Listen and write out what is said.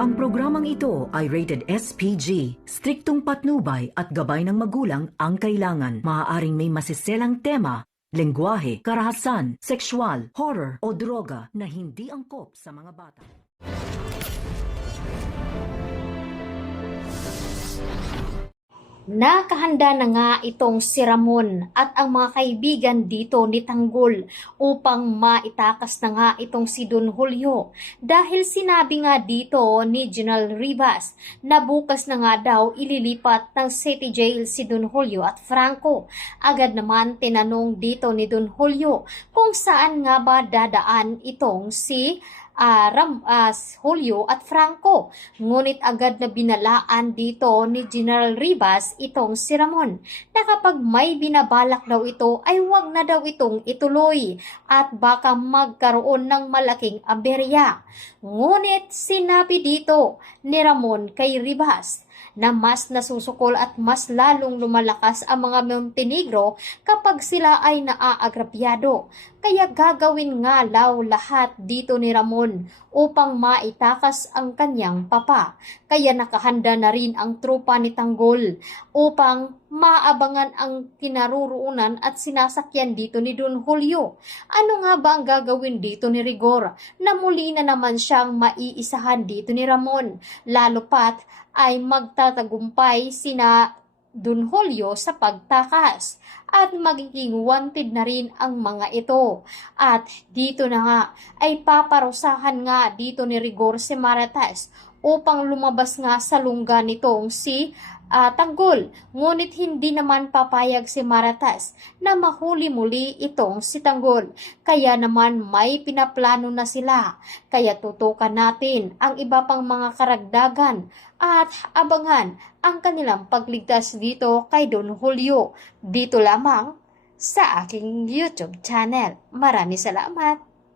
Ang programang ito ay rated SPG. Striktong patnubay at gabay ng magulang ang kailangan. Maaaring may masiselang tema, lengguwahe, karahasan, sexual, horror o droga na hindi angkop sa mga bata. Nakahanda na nga itong si Ramon at ang mga kaibigan dito ni Tanggol upang maitakas na nga itong si Don Julio dahil sinabi nga dito ni General Rivas na bukas na nga daw ililipat ng city jail si Don Julio at Franco. Agad naman tinanong dito ni Don Julio kung saan nga ba dadaan itong si Julio at Franco. Ngunit agad na binalaan dito ni General Rivas itong si Ramon na kapag may binabalak daw ito ay huwag na daw itong ituloy at baka magkaroon ng malaking aberya. Ngunit sinabi dito ni Ramon kay Rivas na mas nasusukol at mas lalong lumalakas ang mga Montenegro kapag sila ay naaagrabyado. Kaya gagawin nga daw lahat dito ni Ramon upang maitakas ang kanyang papa. Kaya nakahanda na rin ang trupa ni Tanggol upang maabangan ang kinaroroonan at sinasakyan dito ni Don Julio. Ano nga ba ang gagawin dito ni Rigor na muli na naman siyang maiisahan dito ni Ramon? Lalo pat ay magtatagumpay sina Don Julio sa pagtakas at magiging wanted na rin ang mga ito. At dito na nga ay paparusahan nga dito ni Rigor si Marites upang lumabas nga sa lungga nitong si Tanggol. Ngunit hindi naman papayag si Marites na mahuli muli itong si Tanggol. Kaya naman may pinaplano na sila. Kaya tutukan natin ang iba pang mga karagdagan at abangan ang kanilang pagligtas dito kay Don Julio. Dito lamang sa aking YouTube channel. Maraming salamat!